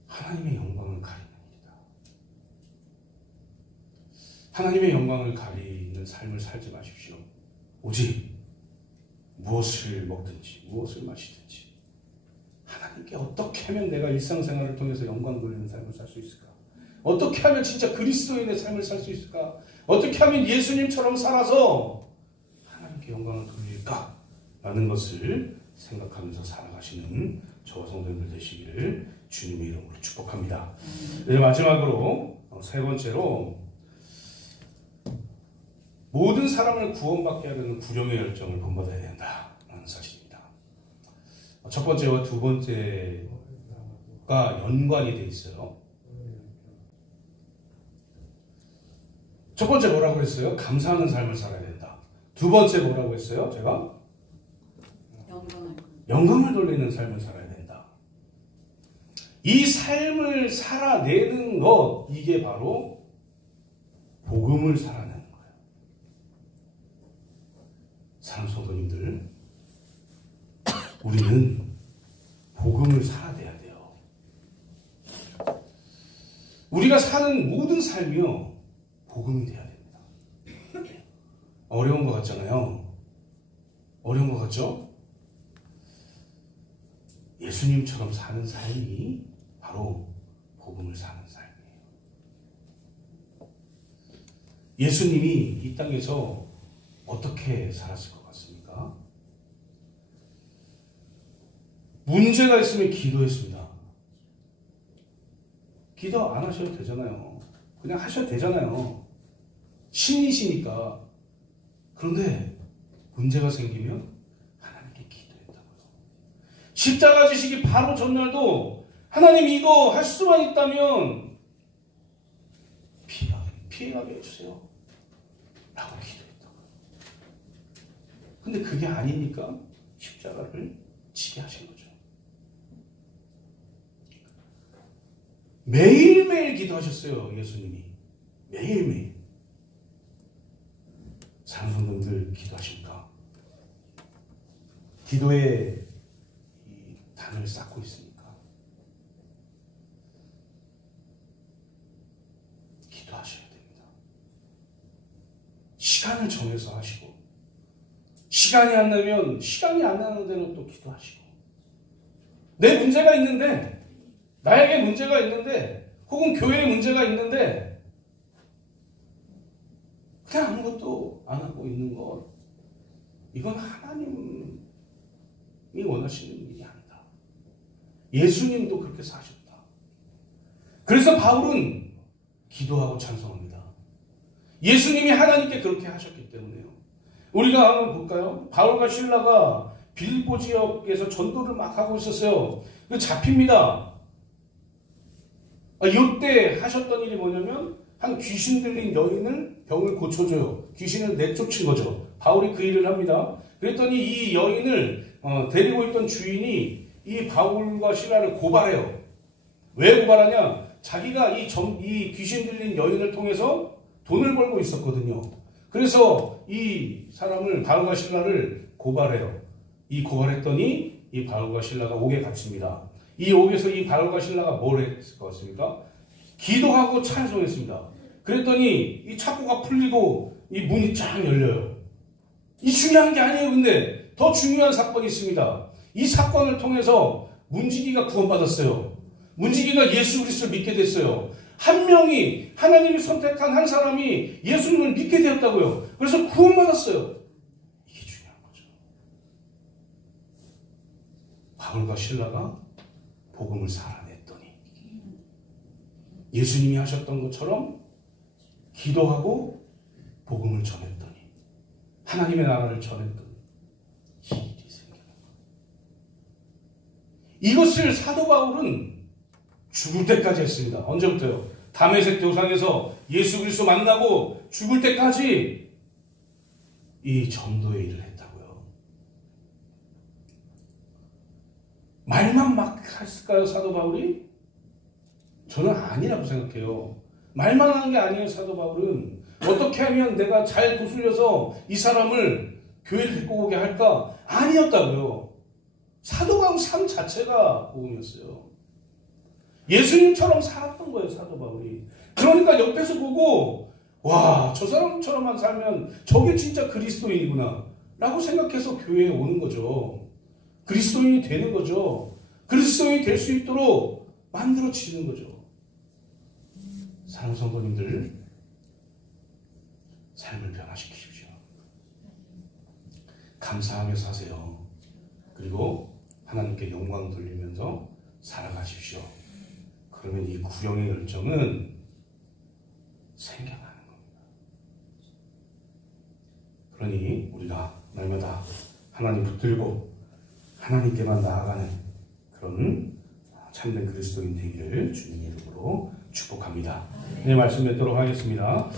하나님의 영광을 가리는 일이다. 하나님의 영광을 가리는 삶을 살지 마십시오. 오직 무엇을 먹든지 무엇을 마시든지 하나님께 어떻게 하면 내가 일상생활을 통해서 영광 돌리는 삶을 살 수 있을까? 어떻게 하면 진짜 그리스도인의 삶을 살 수 있을까? 어떻게 하면 예수님처럼 살아서 하나님께 영광을 돌릴까? 라는 것을 생각하면서 살아가시는 저와 성도님들 되시기를 주님의 이름으로 축복합니다. 이제 마지막으로 세 번째로 모든 사람을 구원받게 하려는 구령의 열정을 본받아야 된다라는 사실입니다. 첫 번째와 두 번째가 연관이 되어 있어요. 첫 번째 뭐라고 했어요? 감사하는 삶을 살아야 된다. 두 번째 뭐라고 했어요? 제가? 영광을 돌리는 삶을 살아야 된다. 이 삶을 살아내는 것, 이게 바로 복음을 살아내는 거예요. 사랑하는 성도님들, 우리는 복음을 살아내야 돼요. 우리가 사는 모든 삶이요, 복음이 돼야 됩니다. 어려운 것 같잖아요. 어려운 것 같죠? 예수님처럼 사는 삶이 바로 복음을 사는 삶이에요. 예수님이 이 땅에서 어떻게 살았을 것 같습니까? 문제가 있으면 기도했습니다. 기도 안 하셔도 되잖아요. 그냥 하셔도 되잖아요. 신이시니까. 그런데 문제가 생기면 하나님께 기도했다고요. 십자가 지시기 바로 전날도 하나님 이거 할 수만 있다면 피해가게 해주세요. 라고 기도했다고요. 근데 그게 아니니까 십자가를 지게 하신 거죠. 매일매일 기도하셨어요. 예수님이. 매일매일. 사랑성도님들 기도하십니까? 기도에 이 단을 쌓고 있습니까? 기도하셔야 됩니다. 시간을 정해서 하시고, 시간이 안 나면 시간이 안 나는 대로 또 기도하시고, 내 문제가 있는데, 나에게 문제가 있는데, 혹은 교회에 문제가 있는데 그냥 아무것도 안 하고 있는 것, 이건 하나님이 원하시는 일이 아니다. 예수님도 그렇게 사셨다. 그래서 바울은 기도하고 찬송합니다. 예수님이 하나님께 그렇게 하셨기 때문에요. 우리가 한번 볼까요? 바울과 실라가 빌립보 지역에서 전도를 막 하고 있었어요. 잡힙니다. 이때 하셨던 일이 뭐냐면 한 귀신 들린 여인을 병을 고쳐줘요. 귀신을 내쫓은 거죠. 바울이 그 일을 합니다. 그랬더니 이 여인을 데리고 있던 주인이 이 바울과 실라를 고발해요. 왜 고발하냐? 자기가 이 귀신 들린 여인을 통해서 돈을 벌고 있었거든요. 그래서 이 사람을, 바울과 실라를 고발해요. 이 고발했더니 이 바울과 실라가 옥에 갇힙니다. 이 옥에서 이 바울과 실라가 뭘 했을 것 같습니까? 기도하고 찬송했습니다. 그랬더니 이 착고가 풀리고 이 문이 쫙 열려요. 이 중요한 게 아니에요. 근데 더 중요한 사건이 있습니다. 이 사건을 통해서 문지기가 구원받았어요. 문지기가 예수 그리스도를 믿게 됐어요. 한 명이, 하나님이 선택한 한 사람이 예수님을 믿게 되었다고요. 그래서 구원받았어요. 이게 중요한 거죠. 바울과 실라가 복음을 살아냈더니 예수님이 하셨던 것처럼 기도하고 복음을 전했더니 하나님의 나라를 전했더니 이 일이 생겨난 거예요. 이것을 사도 바울은 죽을 때까지 했습니다. 언제부터요? 다메섹 도상에서 예수 그리스도 만나고 죽을 때까지 이 전도의 일을 했다고요. 말만 막 했을까요, 사도 바울이? 저는 아니라고 생각해요. 말만 하는 게 아니에요, 사도 바울은. 어떻게 하면 내가 잘 구슬려서 이 사람을 교회를 데리고 오게 할까? 아니었다고요. 사도 바울 삶 자체가 복음이었어요. 예수님처럼 살았던 거예요, 사도 바울이. 그러니까 옆에서 보고, 와, 저 사람처럼만 살면 저게 진짜 그리스도인이구나 라고 생각해서 교회에 오는 거죠. 그리스도인이 되는 거죠. 그리스도인이 될 수 있도록 만들어지는 거죠. 사랑하는 성도님들, 삶을 변화시키십시오. 감사하며 사세요. 그리고 하나님께 영광 돌리면서 살아가십시오. 그러면 이 구령의 열정은 생겨나는 겁니다. 그러니 우리가 날마다 하나님 붙들고 하나님께만 나아가는 그런 참된 그리스도인 되기를 주님의 이름으로 축복합니다. 네, 말씀 맺도록 하겠습니다.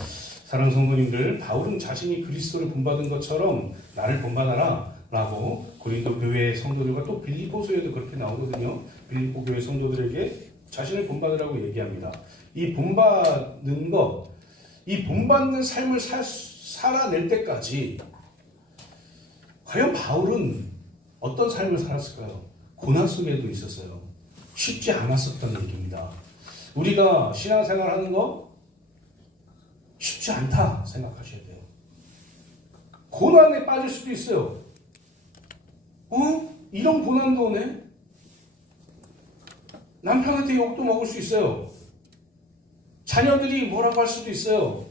사랑하는 성도님들, 바울은 자신이 그리스도를 본받은 것처럼 나를 본받아라 라고 고린도 교회 성도들과 또 빌립보서에도 그렇게 나오거든요. 빌립보 교회 성도들에게 자신을 본받으라고 얘기합니다. 이 본받는 것, 이 본받는 삶을 살아낼 때까지 과연 바울은 어떤 삶을 살았을까요? 고난 속에도 있었어요. 쉽지 않았었다는 얘기입니다. 우리가 신앙생활 하는 거 쉽지 않다 생각하셔야 돼요. 고난에 빠질 수도 있어요. 이런 고난도 오네? 남편한테 욕도 먹을 수 있어요. 자녀들이 뭐라고 할 수도 있어요.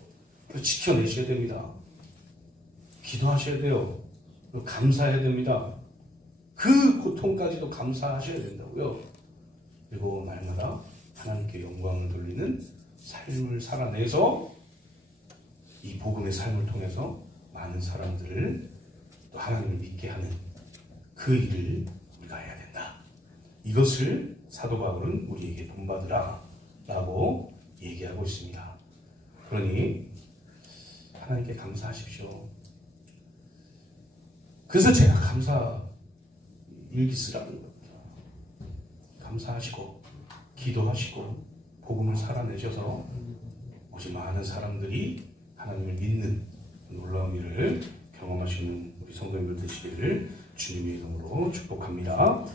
지켜내셔야 됩니다. 기도하셔야 돼요. 감사해야 됩니다. 그 고통까지도 감사하셔야 된다고요. 그리고 날마다 하나님께 영광을 돌리는 삶을 살아내서 이 복음의 삶을 통해서 많은 사람들을 또 하나님을 믿게 하는 그 일을 우리가 해야 된다. 이것을 사도 바울은 우리에게 본받으라 라고 얘기하고 있습니다. 그러니 하나님께 감사하십시오. 그래서 제가 감사 일기 쓰라는 겁니다. 감사하시고 기도하시고 복음을 살아내셔서 오직 많은 사람들이 하나님을 믿는 놀라운 일을 경험하시는 우리 성도님들 되시기를 주님의 이름으로 축복합니다.